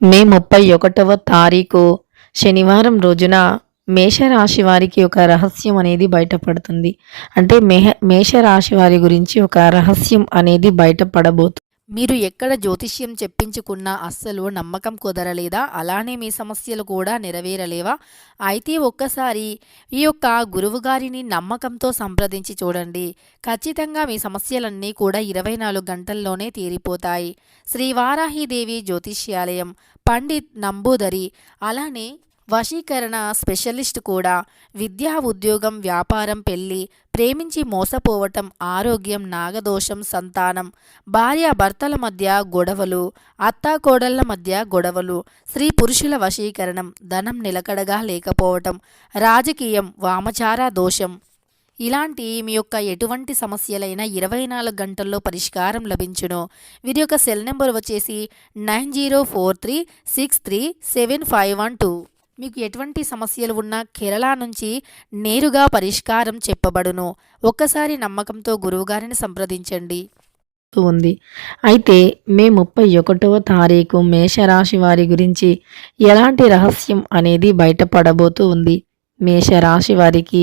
మే 31వ తారీఖు శనివారం రోజున మేషరాశి వారికి ఒక రహస్యం అనేది బయటపడుతుంది. అంటే మేషరాశి వారి గురించి ఒక రహస్యం అనేది బయటపడబోతుంది. మీరు ఎక్కడ జ్యోతిష్యం చెప్పించుకున్నా అస్సలు నమ్మకం కుదరలేదా? అలానే మీ సమస్యలు కూడా నెరవేరలేవా? అయితే ఒక్కసారి ఈ యొక్క గురువుగారిని నమ్మకంతో సంప్రదించి చూడండి. ఖచ్చితంగా మీ సమస్యలన్నీ కూడా 24 గంటల్లోనే తీరిపోతాయి. శ్రీ వారాహిదేవి జ్యోతిష్యాలయం, పండిత్ నంబూదరి, అలానే వశీకరణ స్పెషలిస్ట్ కూడా. విద్యా, ఉద్యోగం, వ్యాపారం, పెళ్లి, ప్రేమించి మోసపోవటం, ఆరోగ్యం, నాగదోషం, సంతానం, భార్యాభర్తల మధ్య గొడవలు, అత్తాకోడళ్ల మధ్య గొడవలు, స్త్రీ పురుషుల వశీకరణం, ధనం నిలకడగా లేకపోవటం, రాజకీయం, వామచార దోషం, ఇలాంటి మీ యొక్క ఎటువంటి సమస్యలైనా 24 గంటల్లో పరిష్కారం లభించును. వీరి యొక్క సెల్ నెంబర్ వచ్చేసి 9043637512. మీకు ఎటువంటి సమస్యలు ఉన్నా కేరళ నుంచి నేరుగా పరిష్కారం చెప్పబడును. ఒక్కసారి నమ్మకంతో గురువుగారిని సంప్రదించండి. ఉంది. అయితే మే 31వ తారీఖు మేషరాశి వారి గురించి ఎలాంటి రహస్యం అనేది బయటపడబోతూ ఉంది. మేషరాశి వారికి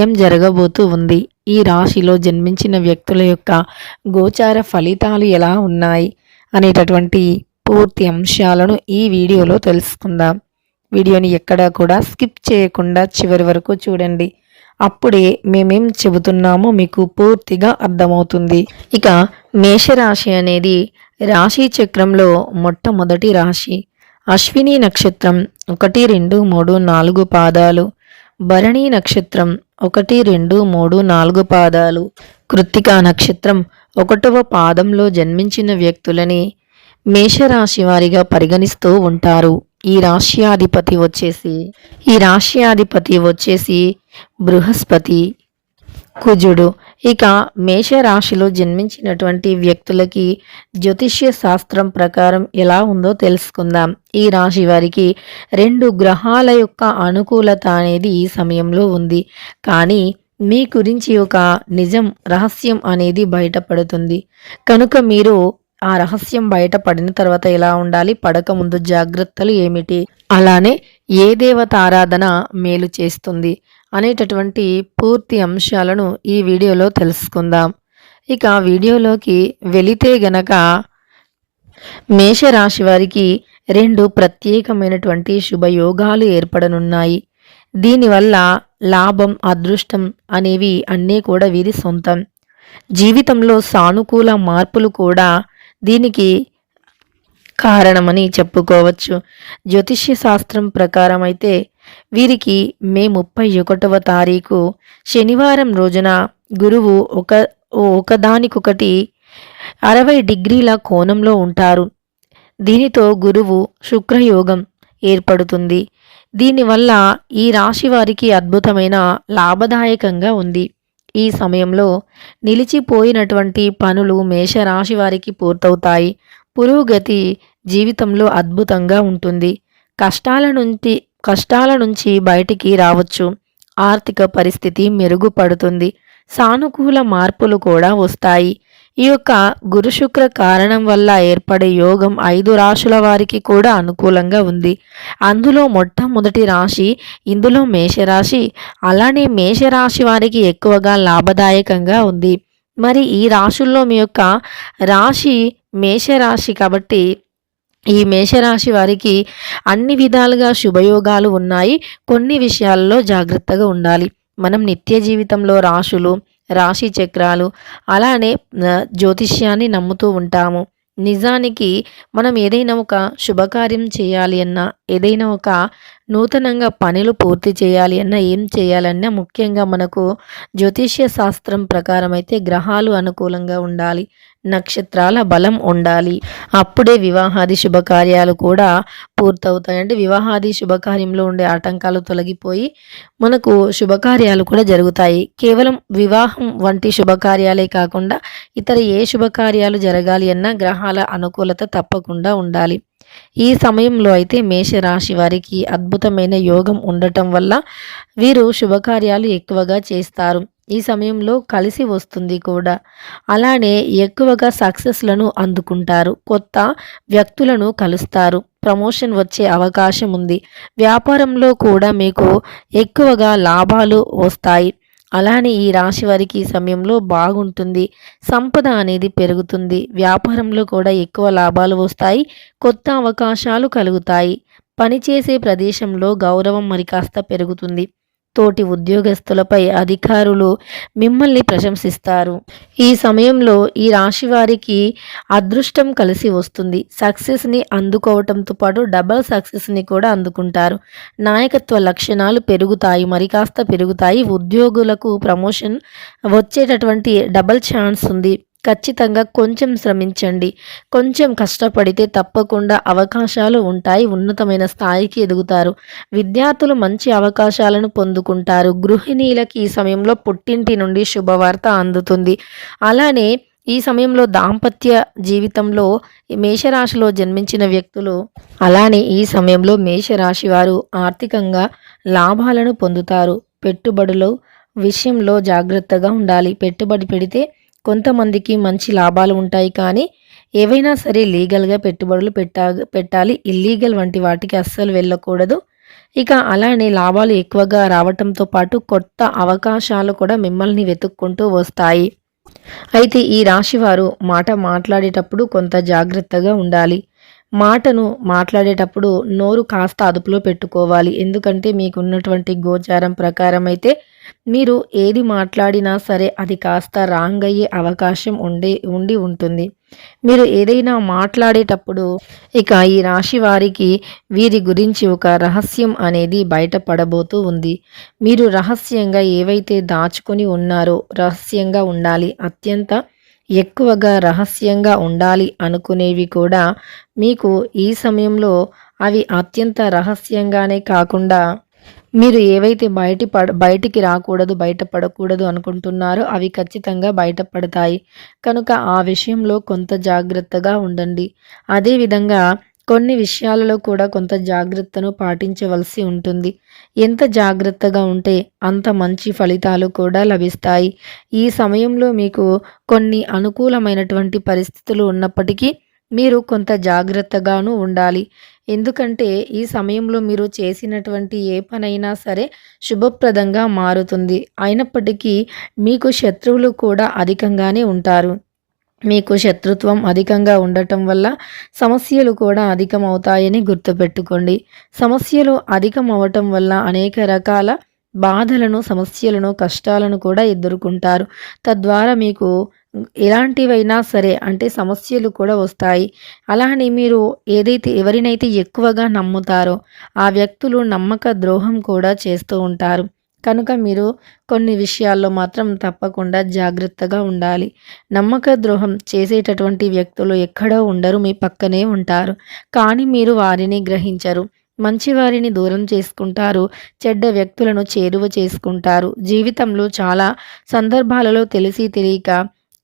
ఏం జరగబోతూ ఉంది, ఈ రాశిలో జన్మించిన వ్యక్తుల యొక్క గోచార ఫలితాలు ఎలా ఉన్నాయి అనేటటువంటి పూర్తి అంశాలను ఈ వీడియోలో తెలుసుకుందాం. వీడియోని ఎక్కడా కూడా స్కిప్ చేయకుండా చివరి వరకు చూడండి. అప్పుడే మేమేం చెబుతున్నామో మీకు పూర్తిగా అర్థమవుతుంది. ఇక మేషరాశి అనేది రాశి చక్రంలో మొట్టమొదటి రాశి. అశ్విని నక్షత్రం 1, 2, 3, 4 పాదాలు, భరణి నక్షత్రం 1, 2, 3, 4 పాదాలు, కృత్తికా నక్షత్రం 1వ పాదంలో జన్మించిన వ్యక్తులని మేషరాశి వారిగా పరిగణిస్తూ ఉంటారు. ఈ రాశ్యాధిపతి వచ్చేసి బృహస్పతి, కుజుడు. ఇక మేషరాశిలో జన్మించినటువంటి వ్యక్తులకి జ్యోతిష్య శాస్త్రం ప్రకారం ఎలా ఉందో తెలుసుకుందాం. ఈ రాశి వారికి 2 గ్రహాల యొక్క అనుకూలత అనేది ఈ సమయంలో ఉంది. కానీ మీ గురించి ఒక నిజం, రహస్యం అనేది బయటపడుతుంది. కనుక మీరు ఆ రహస్యం బయటపడిన తర్వాత ఎలా ఉండాలి, పడక ముందు జాగ్రత్తలు ఏమిటి, అలానే ఏ దేవత ఆరాధన మేలు చేస్తుంది అనేటటువంటి పూర్తి అంశాలను ఈ వీడియోలో తెలుసుకుందాం. ఇక వీడియోలోకి వెళితే గనక మేషరాశి వారికి 2 ప్రత్యేకమైనటువంటి శుభయోగాలు ఏర్పడనున్నాయి. దీనివల్ల లాభం, అదృష్టం అనేవి అన్నీ కూడా వీరి సొంతం. జీవితంలో సానుకూల మార్పులు కూడా దీనికి కారణమని చెప్పుకోవచ్చు. జ్యోతిష్య శాస్త్రం ప్రకారం అయితే వీరికి మే 31వ తారీఖు శనివారం రోజున గురువు ఒకదానికొకటి 60 డిగ్రీల కోణంలో ఉంటారు. దీనితో గురువు శుక్రయోగం ఏర్పడుతుంది. దీనివల్ల ఈ రాశి వారికి అద్భుతమైన లాభదాయకంగా ఉంది. ఈ సమయంలో నిలిచిపోయినటువంటి పనులు మేషరాశి వారికి పూర్తవుతాయి. పురోగతి జీవితంలో అద్భుతంగా ఉంటుంది. కష్టాల నుంచి బయటికి రావచ్చు. ఆర్థిక పరిస్థితి మెరుగుపడుతుంది. సానుకూల మార్పులు కూడా వస్తాయి. ఈ యొక్క గురు శుక్ర కారణం వల్ల ఏర్పడే యోగం 5 రాశుల వారికి కూడా అనుకూలంగా ఉంది. అందులో మొట్టమొదటి రాశి ఇందులో మేషరాశి. అలానే మేషరాశి వారికి ఎక్కువగా లాభదాయకంగా ఉంది. మరి ఈ రాశుల్లో మీ యొక్క రాశి మేషరాశి కాబట్టి ఈ మేషరాశి వారికి అన్ని విధాలుగా శుభయోగాలు ఉన్నాయి. కొన్ని విషయాల్లో జాగ్రత్తగా ఉండాలి. మనం నిత్య జీవితంలో రాశులు, రాశి చక్రాలు, అలానే జ్యోతిష్యాన్ని నమ్ముతూ ఉంటాము. నిజానికి మనం ఏదైనా ఒక శుభకార్యం చేయాలి అన్నా, ఏదైనా ఒక నూతనంగా పనులు పూర్తి చేయాలి అన్నా, ఏం చేయాలన్నా ముఖ్యంగా మనకు జ్యోతిష్య శాస్త్రం ప్రకారం అయితే గ్రహాలు అనుకూలంగా ఉండాలి, నక్షత్రాల బలం ఉండాలి. అప్పుడే వివాహాది శుభకార్యాలు కూడా పూర్తవుతాయి. అంటే వివాహాది శుభకార్యంలో ఉండే ఆటంకాలు తొలగిపోయి మనకు శుభకార్యాలు కూడా జరుగుతాయి. కేవలం వివాహం వంటి శుభకార్యాలే కాకుండా ఇతర ఏ శుభకార్యాలు జరగాలి అన్నా గ్రహాల అనుకూలత తప్పకుండా ఉండాలి. ఈ సమయంలో అయితే మేషరాశి వారికి అద్భుతమైన యోగం ఉండటం వల్ల వీరు శుభకార్యాలు ఎక్కువగా చేస్తారు. ఈ సమయంలో కలిసి వస్తుంది కూడా. అలానే ఎక్కువగా సక్సెస్లను అందుకుంటారు. కొత్త వ్యక్తులను కలుస్తారు. ప్రమోషన్ వచ్చే అవకాశం ఉంది. వ్యాపారంలో కూడా మీకు ఎక్కువగా లాభాలు వస్తాయి. అలానే ఈ రాశి వారికి ఈ సమయంలో బాగుంటుంది. సంపద అనేది పెరుగుతుంది. వ్యాపారంలో కూడా ఎక్కువ లాభాలు వస్తాయి. కొత్త అవకాశాలు కలుగుతాయి. పనిచేసే ప్రదేశంలో గౌరవం మరి కాస్త పెరుగుతుంది. తోటి ఉద్యోగస్తులపై అధికారులు మిమ్మల్ని ప్రశంసిస్తారు. ఈ సమయంలో ఈ రాశి వారికి అదృష్టం కలిసి వస్తుంది. సక్సెస్‌ని అందుకోవటంతో పాటు డబుల్ సక్సెస్‌ని కూడా అందుకుంటారు. నాయకత్వ లక్షణాలు పెరుగుతాయి. మరి కాస్త పెరుగుతాయి. ఉద్యోగులకు ప్రమోషన్ వచ్చేటటువంటి డబుల్ ఛాన్స్ ఉంది. ఖచ్చితంగా కొంచెం శ్రమించండి. కొంచెం కష్టపడితే తప్పకుండా అవకాశాలు ఉంటాయి. ఉన్నతమైన స్థాయికి ఎదుగుతారు. విద్యార్థులు మంచి అవకాశాలను పొందుకుంటారు. గృహిణీలకి ఈ సమయంలో పుట్టింటి నుండి శుభవార్త అందుతుంది. అలానే ఈ సమయంలో దాంపత్య జీవితంలో మేషరాశిలో జన్మించిన వ్యక్తులు అలానే ఈ సమయంలో మేషరాశి వారు ఆర్థికంగా లాభాలను పొందుతారు. పెట్టుబడుల విషయంలో జాగ్రత్తగా ఉండాలి. పెట్టుబడి పెడితే కొంతమందికి మంచి లాభాలు ఉంటాయి. కానీ ఏవైనా సరే లీగల్గా పెట్టుబడులు పెట్టాలి. ఇల్లీగల్ వంటి వాటికి అస్సలు వెళ్ళకూడదు. ఇక అలానే లాభాలు ఎక్కువగా రావటంతో పాటు కొత్త అవకాశాలు కూడా మిమ్మల్ని వెతుక్కుంటూ వస్తాయి. అయితే ఈ రాశివారు మాట మాట్లాడేటప్పుడు కొంత జాగ్రత్తగా ఉండాలి. మాటను మాట్లాడేటప్పుడు నోరు కాస్త అదుపులో పెట్టుకోవాలి. ఎందుకంటే మీకున్నటువంటి గోచారం ప్రకారం అయితే మీరు ఏది మాట్లాడినా సరే అది కాస్త రాంగ్ అయ్యే అవకాశం ఉండి ఉంటుంది. మీరు ఏదైనా మాట్లాడేటప్పుడు ఇక ఈ రాశి వారికి వీరి గురించి ఒక రహస్యం అనేది బయటపడబోతూ ఉంది. మీరు రహస్యంగా ఏవైతే దాచుకొని ఉన్నారో రహస్యంగా ఉండాలి. అత్యంత ఎక్కువగా రహస్యంగా ఉండాలి అనుకునేవి కూడా మీకు ఈ సమయంలో అవి అత్యంత రహస్యంగానే కాకుండా మీరు ఏవైతే బయటికి రాకూడదు, బయటపడకూడదు అనుకుంటున్నారో అవి ఖచ్చితంగా బయటపడతాయి. కనుక ఆ విషయంలో కొంత జాగ్రత్తగా ఉండండి. అదేవిధంగా కొన్ని విషయాలలో కూడా కొంత జాగ్రత్తను పాటించవలసి ఉంటుంది. ఎంత జాగ్రత్తగా ఉంటే అంత మంచి ఫలితాలు కూడా లభిస్తాయి. ఈ సమయంలో మీకు కొన్ని అనుకూలమైనటువంటి పరిస్థితులు ఉన్నప్పటికీ మీరు కొంత జాగ్రత్తగాను ఉండాలి. ఎందుకంటే ఈ సమయంలో మీరు చేసినటువంటి ఏ పనైనా సరే శుభప్రదంగా మారుతుంది. అయినప్పటికీ మీకు శత్రువులు కూడా అధికంగానే ఉంటారు. మీకు శత్రుత్వం అధికంగా ఉండటం వల్ల సమస్యలు కూడా అధికమవుతాయని గుర్తుపెట్టుకోండి. సమస్యలు అధికం అవ్వటం వల్ల అనేక రకాల బాధలను, సమస్యలను, కష్టాలను కూడా ఎదుర్కొంటారు. తద్వారా మీకు ఎలాంటివైనా సరే అంటే సమస్యలు కూడా వస్తాయి. అలానే మీరు ఎవరినైతే ఎక్కువగా నమ్ముతారో ఆ వ్యక్తులు నమ్మక ద్రోహం కూడా చేస్తూ ఉంటారు. కనుక మీరు కొన్ని విషయాల్లో మాత్రం తప్పకుండా జాగ్రత్తగా ఉండాలి. నమ్మక ద్రోహం చేసేటటువంటి వ్యక్తులు ఎక్కడో ఉండరు, మీ పక్కనే ఉంటారు. కానీ మీరు వారిని గ్రహించరు. మంచివారిని దూరం చేసుకుంటారు. చెడ్డ వ్యక్తులను చేరువ చేసుకుంటారు. జీవితంలో చాలా సందర్భాలలో తెలిసి తెలియక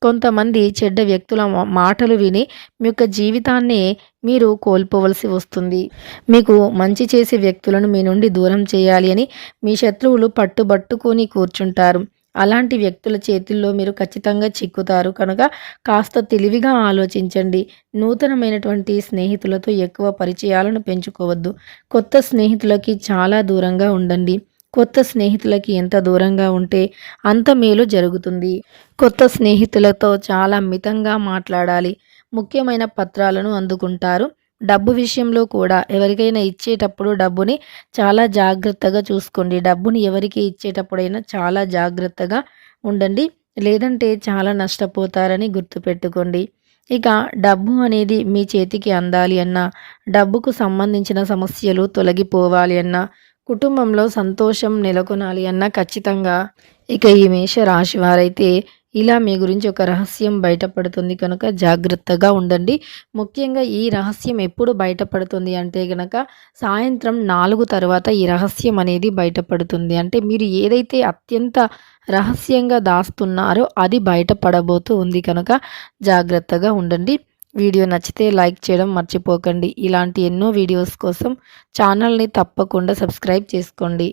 కొంతమంది చెడ్డ వ్యక్తుల మాటలు విని మీ యొక్క జీవితాన్నే మీరు కోల్పోవలసి వస్తుంది. మీకు మంచి చేసే వ్యక్తులను మీ నుండి దూరం చేయాలి అని మీ శత్రువులు పట్టుబట్టుకొని కూర్చుంటారు. అలాంటి వ్యక్తుల చేతుల్లో మీరు ఖచ్చితంగా చిక్కుతారు. కనుక కాస్త తెలివిగా ఆలోచించండి. నూతనమైనటువంటి స్నేహితులతో ఎక్కువ పరిచయాలను పెంచుకోవద్దు. కొత్త స్నేహితులకి చాలా దూరంగా ఉండండి. కొత్త స్నేహితులకి ఎంత దూరంగా ఉంటే అంత మేలు జరుగుతుంది. కొత్త స్నేహితులతో చాలా మితంగా మాట్లాడాలి. ముఖ్యమైన పత్రాలను అందుకుంటారు. డబ్బు విషయంలో కూడా ఎవరికైనా ఇచ్చేటప్పుడు డబ్బుని చాలా జాగ్రత్తగా చూసుకోండి. డబ్బుని ఎవరికి ఇచ్చేటప్పుడైనా చాలా జాగ్రత్తగా ఉండండి. లేదంటే చాలా నష్టపోతారని గుర్తుపెట్టుకోండి. ఇక డబ్బు అనేది మీ చేతికి అందాలి అన్నా, డబ్బుకు సంబంధించిన సమస్యలు తొలగిపోవాలి అన్నా, కుటుంబంలో సంతోషం నెలకొనాలి అన్నా ఖచ్చితంగా ఇక ఈ మేష రాశి వారైతే ఇలా మీ గురించి ఒక రహస్యం బయటపడుతుంది కనుక జాగ్రత్తగా ఉండండి. ముఖ్యంగా ఈ రహస్యం ఎప్పుడు బయటపడుతుంది అంటే గనక సాయంత్రం 4 తర్వాత ఈ రహస్యం అనేది బయటపడుతుంది. అంటే మీరు ఏదైతే అత్యంత రహస్యంగా దాస్తున్నారో అది బయటపడబోతూ ఉంది కనుక జాగ్రత్తగా ఉండండి. వీడియో నచ్చితే లైక్ చేయడం మర్చిపోకండి. ఇలాంటి ఎన్నో వీడియోస్ కోసం ఛానల్ని తప్పకుండా సబ్స్క్రైబ్ చేసుకోండి.